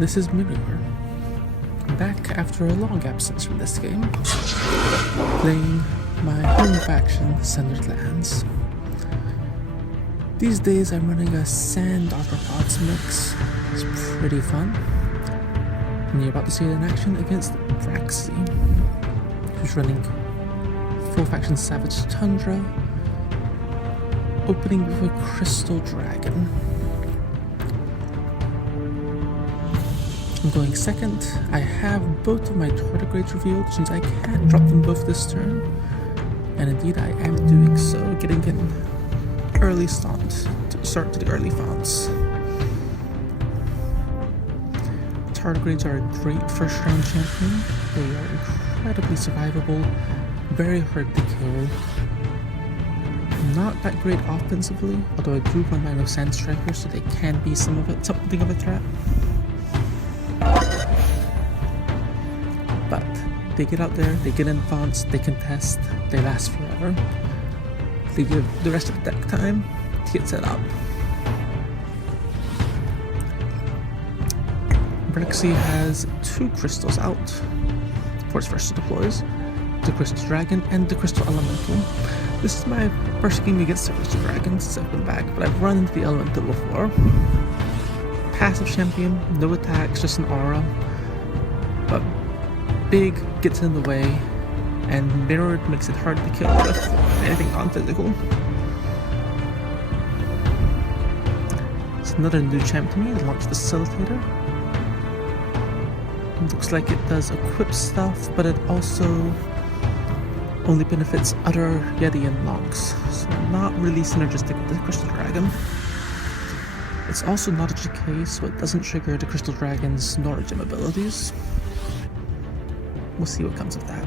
This is Mirior. I'm back after a long absence from this game, playing my home faction, Sundered Lands. These days I'm running a sand arthropods mix. It's pretty fun. And you're about to see it in action against Braxzee, who's running full faction Savage Tundra, opening with a Crystal Dragon. I'm going second. I have both of my tardigrades revealed since I can't drop them both this turn. And indeed I am doing so, getting an early start to the early fonts. Tardigrades are a great first round champion. They are incredibly survivable, very hard to kill. Not that great offensively, although I do run my Sand Strikers, so they can be something of a threat. But they get out there, they get in fonts, they contest, they last forever. They give the rest of the deck time to get set up. Braxzee has 2 crystals out for its first deploys, the Crystal Dragon and the Crystal Elemental. This is my first game against the Crystal Dragon since I've been back, but I've run into the Elemental before. Passive champion, no attacks, just an aura, but big gets in the way, and Mirior makes it hard to kill with anything non-physical. It's another new champ to me, the Launch Facilitator. Looks like it does equip stuff, but it also only benefits other Yeti and Lonks, so not really synergistic with the Crystal Dragon. It's also not a GK, so it doesn't trigger the Crystal Dragon's nor gem abilities. We'll see what comes of that.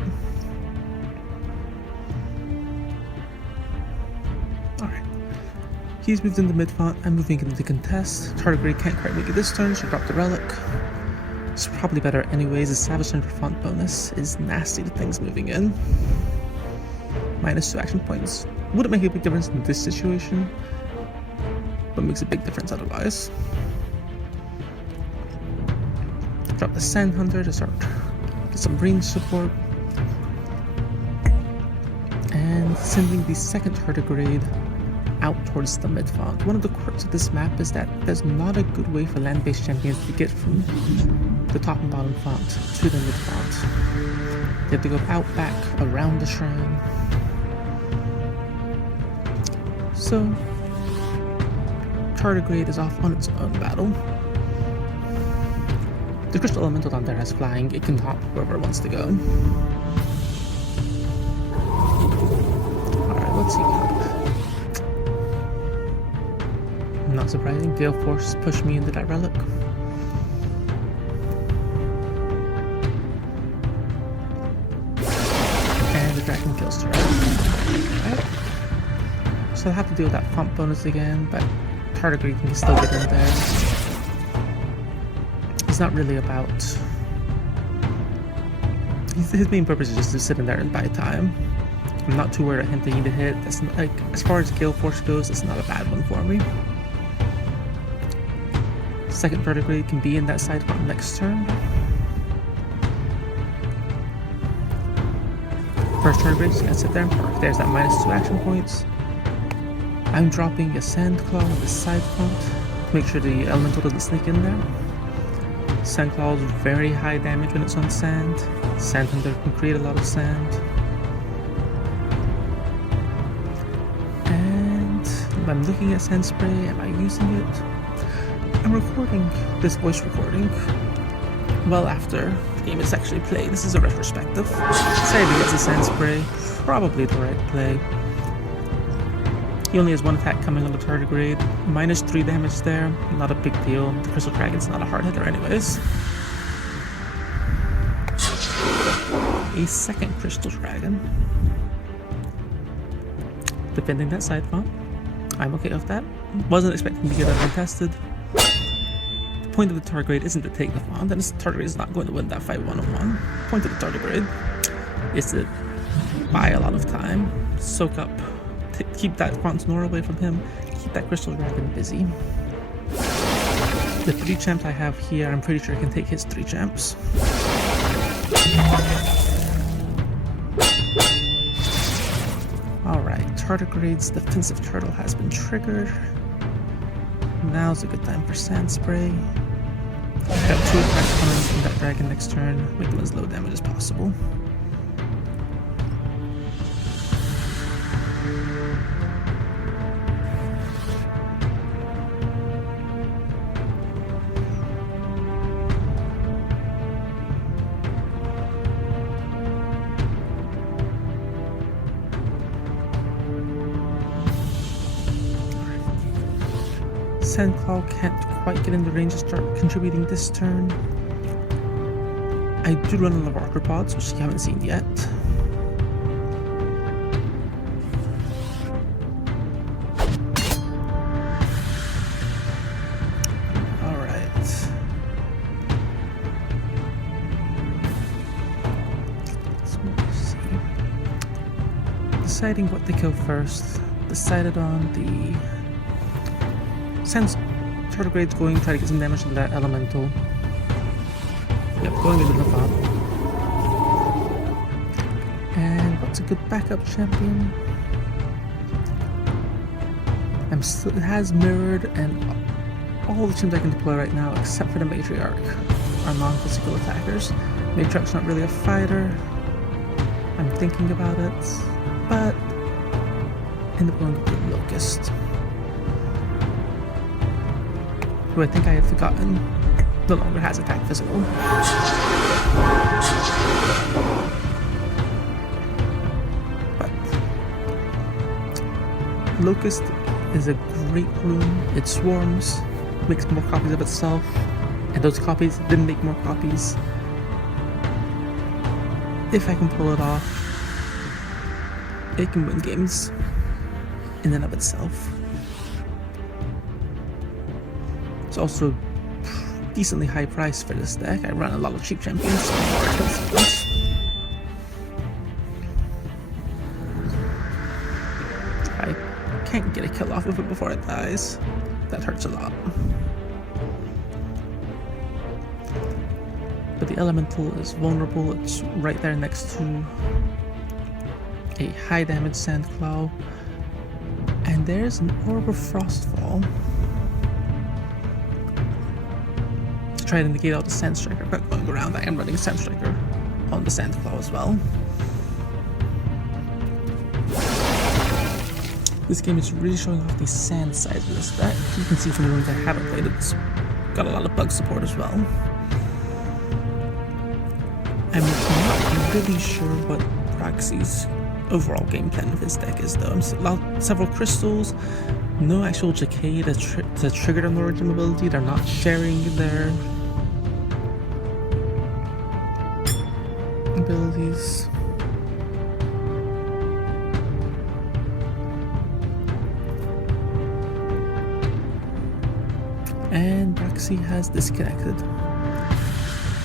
Alright. He's moved into mid-font, I'm moving into the contest. Tardigrade can't quite make it this turn, so drop the Relic. It's probably better anyways, the Savage Tundra font bonus is nasty to things moving in. -2 action points. Wouldn't make a big difference in this situation, but makes a big difference otherwise. Drop the Sand Hunter to start get some range support, and sending the second tardigrade out towards the mid-font. One of the quirks of this map is that there's not a good way for land-based champions to get from the top and bottom font to the mid-font. They have to go out, back, around the shrine. So, tardigrade is off on its own battle. The Crystal Elemental down there has flying, it can hop wherever it wants to go. Alright, let's see. Not surprising, Gale Force pushed me into that Relic. And the Dragon kills her. Right. So I'll have to deal with that font bonus again, but Tardigrade can still get in there. It's not really about... His main purpose is just to sit in there and buy time. I'm not too worried about him taking the hit. That's not, like, as far as Gale Force goes, it's not a bad one for me. Second tardigrade can be in that side font next turn. First tardigrade just gonna sit there. There's that -2 action points. I'm dropping a Sandclaw on the side font to make sure the Elemental doesn't sneak in there. Sandclaw is very high damage when it's on sand. Sand Hunter can create a lot of sand. And I'm looking at Sand Spray. Am I using it? I'm recording this voice recording well after the game is actually played. This is a retrospective. Saving it's a Sand Spray, probably the right play. He only has 1 attack coming on the tardigrade, -3 damage there, not a big deal. The Crystal Dragon's not a hard hitter anyways. A second Crystal Dragon. Defending that side font. I'm okay with that. Wasn't expecting to get uncontested. The point of the tardigrade isn't to take the font, and this tardigrade is not going to win that fight one-on-one. The point of the tardigrade is to buy a lot of time, soak up, keep that Poxnora away from him, keep that Crystal Dragon busy. The 3 champs I have here, I'm pretty sure I can take his 3 champs. Alright, Tardigrade's defensive turtle has been triggered. Now's a good time for Sand Spray. I've got 2 attacks coming from that dragon next turn, make them as low damage as possible. Sandclaw can't quite get in the range to start contributing this turn. I do run a lot of arthropods, which you haven't seen yet. Alright. So let's see. Deciding what to kill first. Decided on the Since Tardigrade's going to try to get some damage from that elemental. Yep, going into the top. And what's a good backup champion? It has mirrored, and all the champs I can deploy right now, except for the Mirior, are non-physical attackers. Matriarch's not really a fighter. I'm thinking about it, but end up going with the Locust, who I think I had forgotten no longer has attack physical. But Locust is a great rune. It swarms, makes more copies of itself, and those copies then make more copies. If I can pull it off, it can win games in and of itself. It's also decently high price for this deck. I run a lot of cheap champions, so more expensive ones. I can't get a kill off of it before it dies. That hurts a lot. But the elemental is vulnerable. It's right there next to a high damage Sandclaw. And there's an Orb of Frostfall. Try to negate out the Sand Striker, but going around, I am running Sand Striker on the Sandclaw as well. This game is really showing off the sand side of this deck. You can see from the runes I haven't played, it's got a lot of bug support as well. I'm not really sure what Braxzee's overall game plan of his deck is though. Several crystals, no actual decay to trigger the origin ability. They're not sharing their abilities. And Braxzee has disconnected.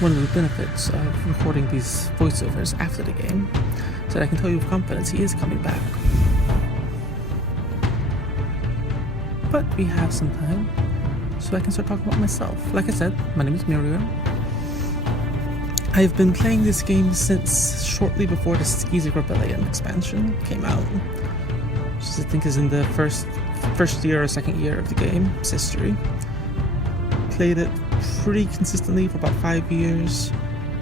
One of the benefits of recording these voiceovers after the game, so that I can tell you with confidence he is coming back. But we have some time, so I can start talking about myself. Like I said, my name is Mirior. I've been playing this game since shortly before the Skeezy Rebellion expansion came out, which I think is in the first year or second year of the game's history. Played it pretty consistently for about 5 years,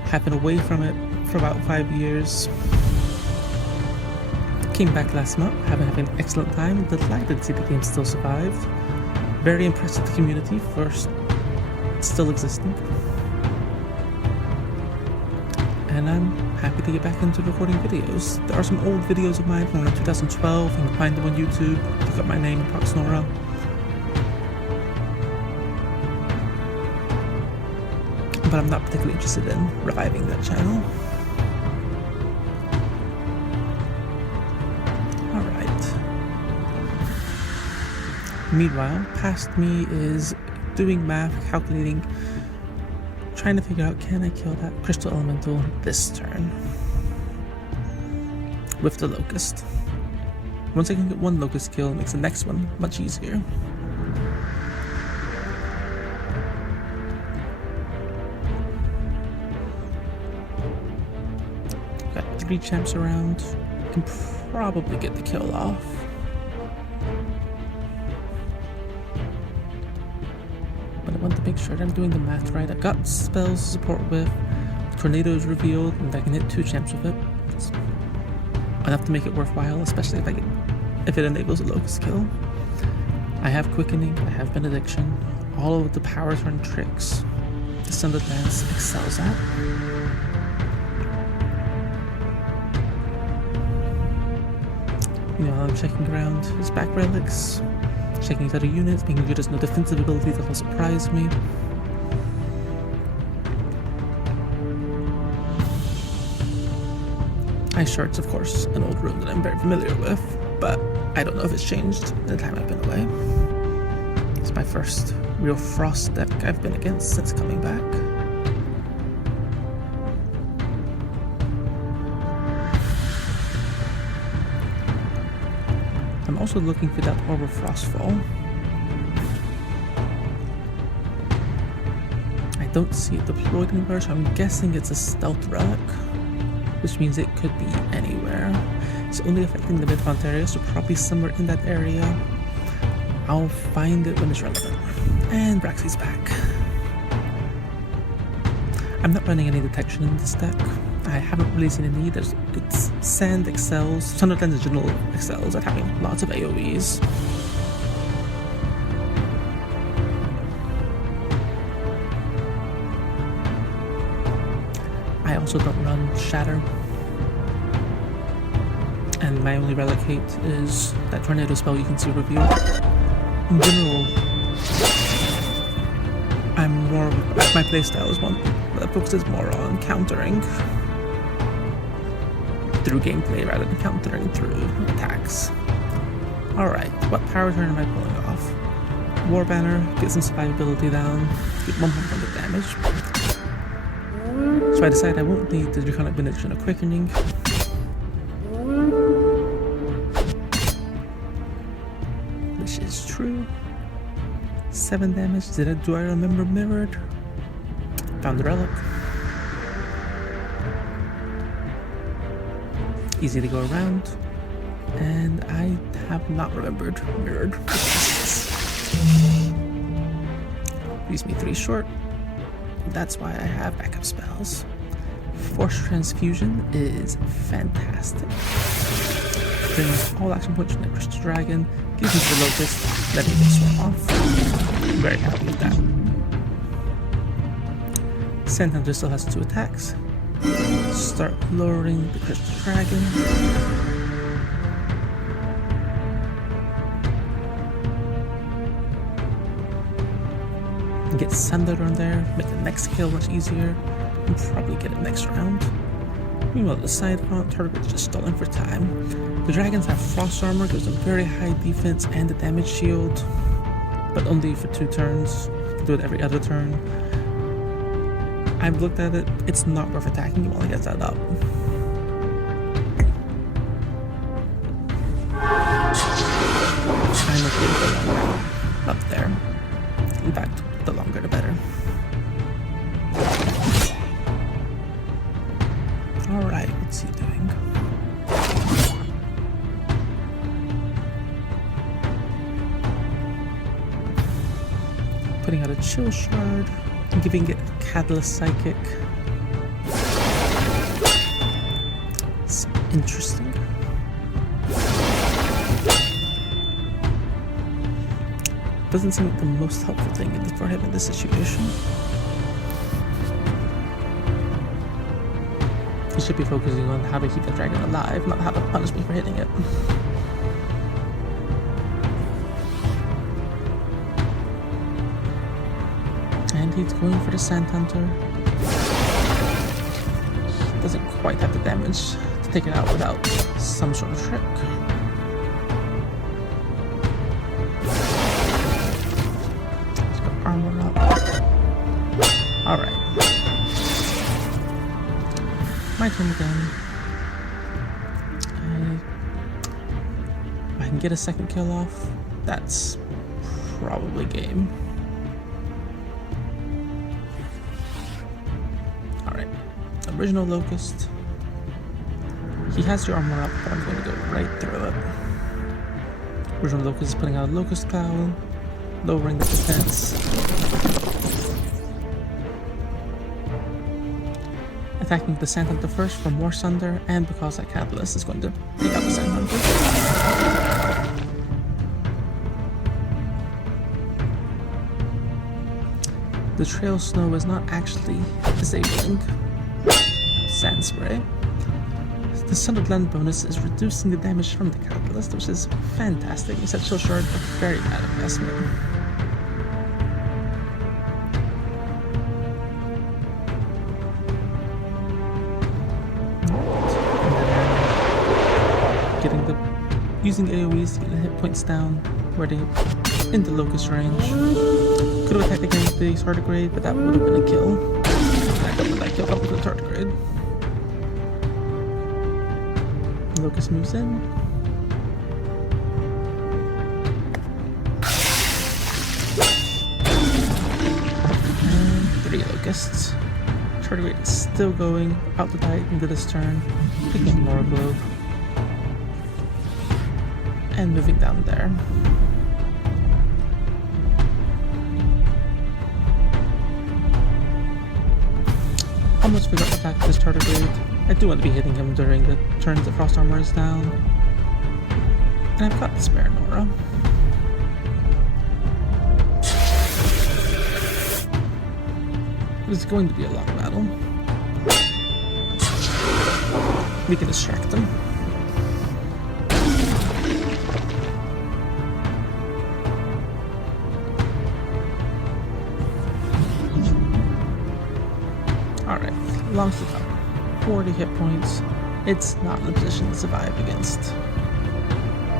have been away from it for about 5 years. Came back last month, having an excellent time, delighted to see the game still survive. Very impressed with the community for still existing. And I'm happy to get back into recording videos. There are some old videos of mine from around 2012, you can find them on YouTube, look up my name in Poxnora. But I'm not particularly interested in reviving that channel. Alright. Meanwhile, past me is doing math, calculating, trying to figure out, can I kill that crystal elemental this turn with the Locust. Once I can get one Locust kill, it makes the next one much easier. 3 champs around, can probably get the kill off. But I want to make sure that I'm doing the math right. I've got spells to support with, Tornado is revealed, and I can hit 2 champs with it. It's enough to make it worthwhile, especially if it enables a locust kill. I have Quickening, I have Benediction, all of the power turn tricks Descended Lance excels at. I'm checking around his back relics, checking his other units, making sure there's no defensive ability that will surprise me. Ice Shards, of course, an old rune that I'm very familiar with, but I don't know if it's changed in the time I've been away. It's my first real Frost deck I've been against since coming back. I'm also looking for that Orb of Frostfall. I don't see it deployed anywhere, so I'm guessing it's a stealth relic, which means it could be anywhere. It's only affecting the mid-front area, so probably somewhere in that area. I'll find it when it's relevant. And Braxzee's back. I'm not running any detection in this deck. I haven't really seen a need. It's Sand excels, Thunder Lens in general excels at having lots of AoEs. I also don't run Shatter. And my only relicate is that Tornado spell you can see revealed. In general, my playstyle is one that focuses more on countering through gameplay rather than countering through attacks. Alright, what power turn am I pulling off? War Banner, get some survivability down, get 100 damage. So I decide I won't need the Draconic Benediction or Quickening. Which is true. 7 damage. Do I remember Mirrored? Found the relic. Easy to go around. And I have not remembered Mirrored. Leaves me 3 short. That's why I have backup spells. Force Transfusion is fantastic. Brings all action points from the Crystal Dragon, gives me the Locust, let me get Swarm off. I'm very happy with that. Sand Hunter still has 2 attacks. Start lowering the Crystal Dragon. Get Sunder on there, make the next kill much easier, and probably get it next round. Meanwhile, the side front target is just stalling for time. The dragons have Frost Armor, gives them very high defense and a damage shield, but only for 2 turns. Do it every other turn. I've looked at it, it's not worth attacking you while it gets that up. I'm okay with the long round up there. In fact, the longer the better. Alright, what's he doing? Putting out a Chill Shard and giving it Catalyst Psychic. It's interesting. Doesn't seem like the most helpful thing for him in this situation. He should be focusing on how to keep the dragon alive, not how to punish me for hitting it. And he's going for the Sand Hunter. Doesn't quite have the damage to take it out without some sort of trick. Armor up. Alright. My turn again. I can get a second kill off. That's probably game. Alright. Original Locust. He has your armor up, but I'm going to go right through it. Original Locust is putting out a Locust Cowl, lowering the defense. Attacking the Sand Hunter first for more Sunder, and because that Catalyst is going to take out the Sand Hunter. The Trail Snow is not actually disabling Sand Spray. The Sundered Land bonus is reducing the damage from the Catalyst, which is fantastic. Makes that Chill Shard a very bad investment. Using AoEs to get the hit points down, where they in the Locust range. Could have attacked against the Tardigrade, but that would have been a kill. I got that kill up with the Tardigrade. Locust moves in. And 3 Locusts. Tardigrade is still going out to die into this turn, picking up Nora Globe. And moving down there. Almost forgot to attack this Tardigrade. I do want to be hitting him during the turns that Frost Armor is down. And I've got the spare Nora. It's going to be a long battle. We can distract him. Alright, longs to top. 40 hit points. It's not in a position to survive against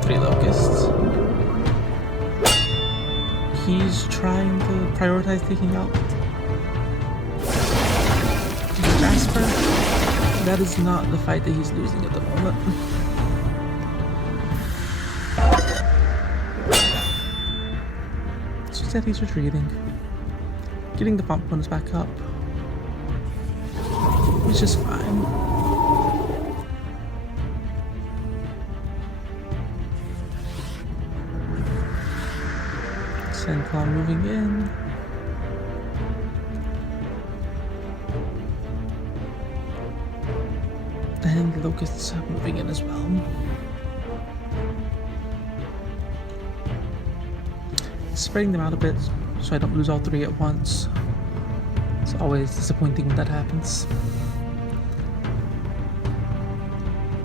3 Locusts. He's trying to prioritize taking out Jasper. That is not the fight that he's losing at the moment. So instead he's retreating. Getting the pump bonus back up. Which is fine. Sandclaw moving in. And Locusts moving in as well. Spreading them out a bit so I don't lose all 3 at once. It's always disappointing when that happens.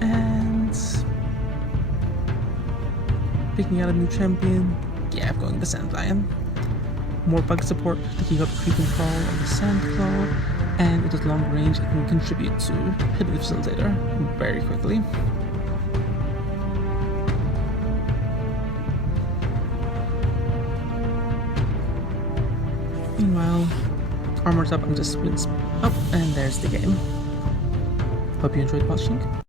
And picking out a new champion. Yeah, I'm going the Sandlion. More bug support to keep up creep and crawl on the Sandclaw, and it is long range. It can contribute to hitting the Facilitator very quickly. Meanwhile, armor's up, I'm just up, and there's the game. Hope you enjoyed watching.